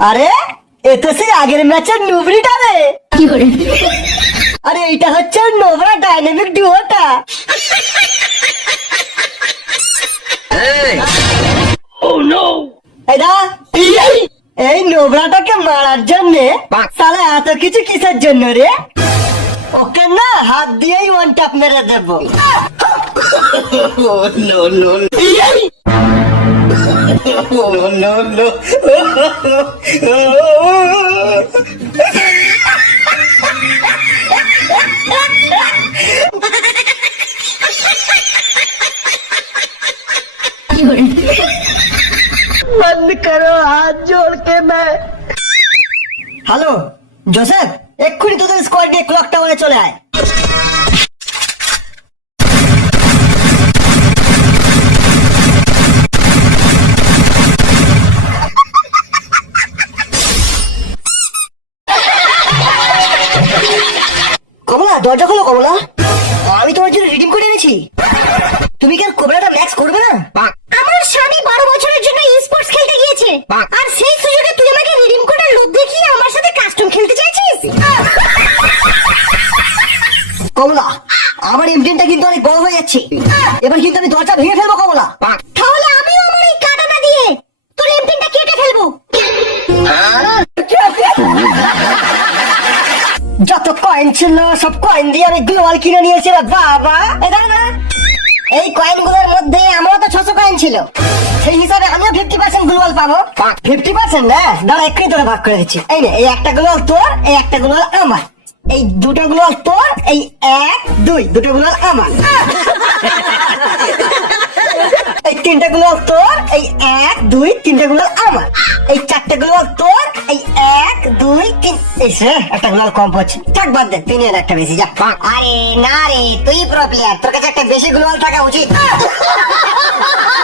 আরে এ তো সেই আগের ম্যাচের নুবরিটা রে। আরে এইটা হচ্ছে নোভরা ডাইনামিক ডুয়োটা এই দা নোবরাটাকে মারার জন্য তাহলে এত কিছু কিসের জন্য রে? ওকে না হাত দিয়েই ওয়ান ট্যাপ মেরে দেবো। बंद करो हाथ जोड़ के मैं হ্যালো জোসেফ এক্ষুনি তোদের স্কোয়াড নিয়ে ক্লক টাওয়ারে চলে আয় দরজা খোলো কমলা। আমি তোমার জন্য রিডিং করে এনেছি। তুমি কি আর কোবরাটা ম্যাক্স করবে না? আমার স্বামী বারো বছরের জন্য স্পোর্টস খেলতে গিয়েছে। আর সেই সুযোগে তুই আমাকে রিডিম কোডের লোভ দেখিয়ে আমার সাথে কাস্টম খেলতে চাইছিস? কমলা আমার এমটিএনটা কিন্তু অনেক বড় হয়ে যাচ্ছে। এবার কিন্তু আমি দরজা ভেঙে ফেলব কমলা। তাহলে আমিও আমার এই কাটানা দিয়ে তোর এমপিনটা কেটে ফেলব। যত কয়েন ছিল, সব কয়েন দিয়ে আমি গ্লোবাল কিনে নিয়েছি বাবা। এই কয়েনগুলোর মধ্যে আমারও তো ছশো কয়েন ছিল। সেই হিসাবে আমিও ফিফটি পার্সেন্ট গ্লোবাল পাবো। ফিফটি পার্সেন্ট না দাঁড়া, এক্ষুনি তোরা ভাগ করে দিচ্ছি। এই নে, এই একটা গ্লোবাল তোর, এই একটা গ্লোবাল আমার। এই দুটো গ্লোবাল তোর, এই এক, দুই, দুটো গ্লোবাল আমার। এই তিনটা গুলো তোর, এই এক, দুই, তিনটা গুলো আমার। এই চারটে গুলো তোর, এই এক, দুই, তিন একটা গুলো কম পড়ছে থাক বাদ দে তিন এর একটা বেশি যা আরে না রে তুই প্রো প্লেয়ার তোর কাছে একটা বেশি গ্লোবাল থাকা উচিত।